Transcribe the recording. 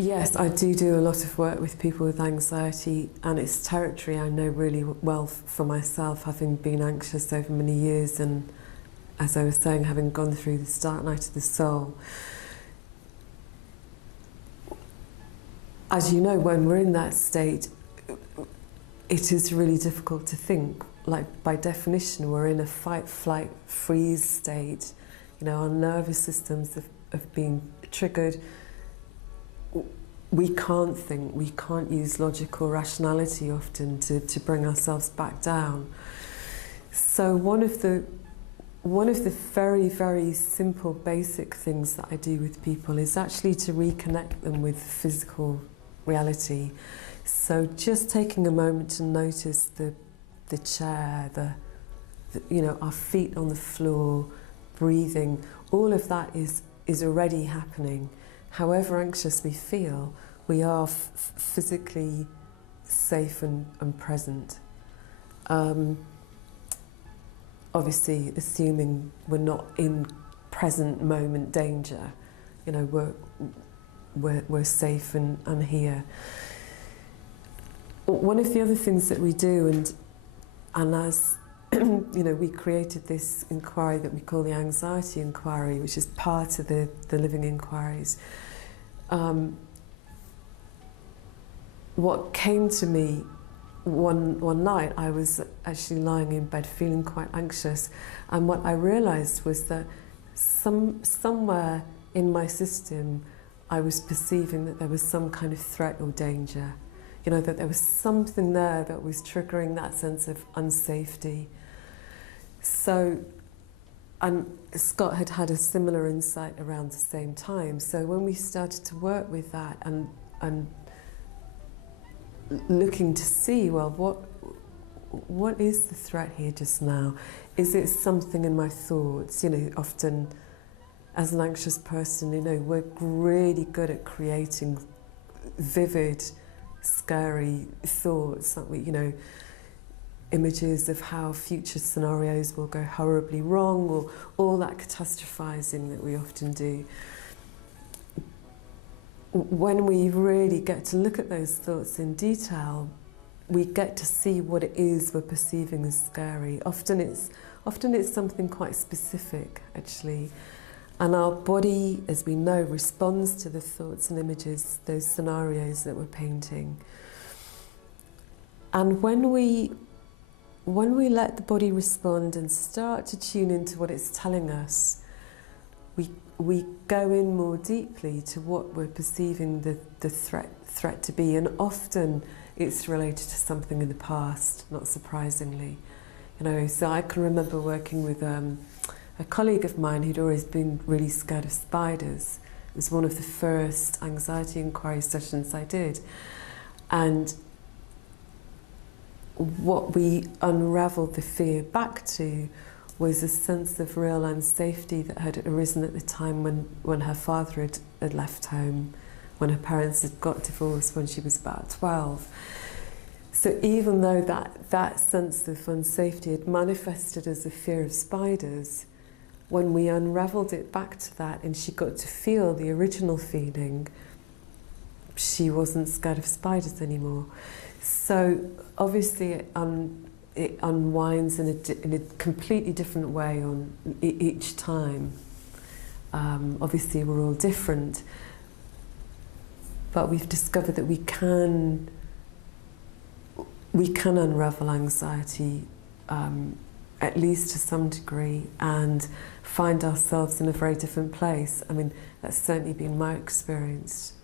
Yes, I do a lot of work with people with anxiety, and it's territory I know really well for myself, having been anxious over many years, and as I was saying, having gone through the dark night of the soul. As you know, when we're in that state, it is really difficult to think. Like, by definition, we're in a fight, flight, freeze state. You know, our nervous systems have been triggered. We can't think, we can't use logical rationality often to bring ourselves back down. So one of the very, very simple, basic things that I do with people is actually to reconnect them with physical reality. So just taking a moment to notice the chair, you know, our feet on the floor, breathing, all of that is already happening. However anxious we feel, we are physically safe and present. Obviously, assuming we're not in present moment danger, you know, we're safe and here. One of the other things that we do, and as you know, we created this inquiry that we call the anxiety inquiry, which is part of the living inquiries. What came to me one night, I was actually lying in bed feeling quite anxious, and what I realised was that somewhere in my system I was perceiving that there was some kind of threat or danger. You know, that there was something there that was triggering that sense of unsafety. So, and Scott had a similar insight around the same time. So when we started to work with that and looking to see, well, what is the threat here just now? Is it something in my thoughts? You know, often as an anxious person, you know, we're really good at creating vivid, scary thoughts, that we, you know, images of how future scenarios will go horribly wrong, or all that catastrophizing that we often do. When we really get to look at those thoughts in detail, we get to see what it is we're perceiving as scary. Often it's something quite specific, actually. And our body, as we know, responds to the thoughts and images, those scenarios that we're painting. And when we let the body respond and start to tune into what it's telling us, we go in more deeply to what we're perceiving the threat to be. And often it's related to something in the past, not surprisingly. You know, so I can remember working with a colleague of mine who'd always been really scared of spiders. It was one of the first anxiety inquiry sessions I did. And what we unravelled the fear back to was a sense of real unsafety that had arisen at the time when her father had left home, when her parents had got divorced when she was about 12. So even though that sense of unsafety had manifested as a fear of spiders, when we unravelled it back to that and she got to feel the original feeling, she wasn't scared of spiders anymore. So obviously it unwinds in a completely different way on each time. Obviously we're all different, but we've discovered that we can unravel anxiety, at least to some degree, and find ourselves in a very different place. I mean, that's certainly been my experience.